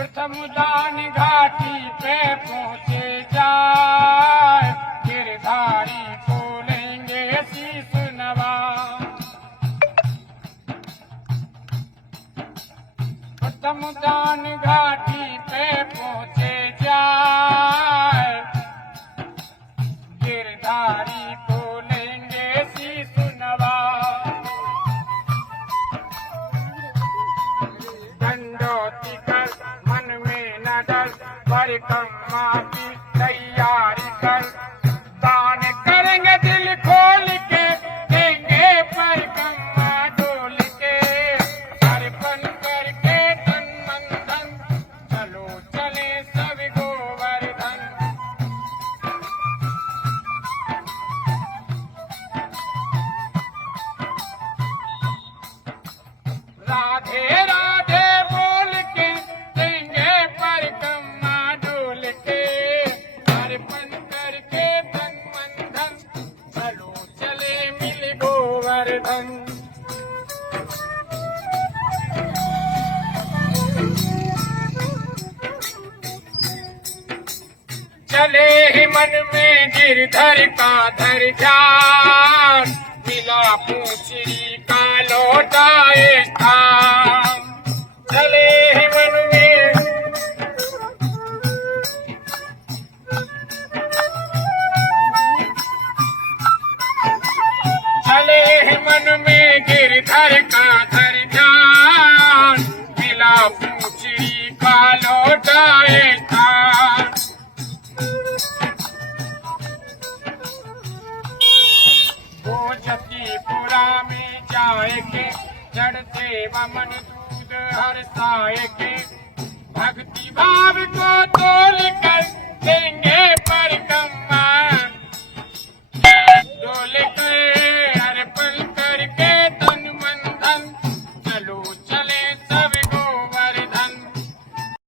प्रथम दान घाटी पे पहुँचे जाए, गिरधारी को लेंगे शीश नवा। प्रथम दान घाटी पे पहुँचे जाए, गिरधारी को लेंगे शीश नवा। दंडोती कर मन में न डर, परिक्रमा की तैयारी कर। दान करेंगे दिल खोल के, देंगे परिक्रमा डोल के। अर्पण करके तन मन धन, चलो चले सब गोवर्धन। राधे राधे बोल के देंगे परिक्रमा डोल के। अर्पण करके तन मन धन, चलो चले मिल गोवर्धन। चले ही मन में गिरधर का धर ध्यान, मिला पूंछड़ी का लौटाए स्थान। चले ही मन में चले ही मन में गिरधर का धर ध्यान, मिला पूंछड़ी का लौटाए स्थान। जतीपुरा में जाएंगे, चढ़ते वमन दूध हर्षाएंगे। भक्ति भाव को तोल कर देंगे पर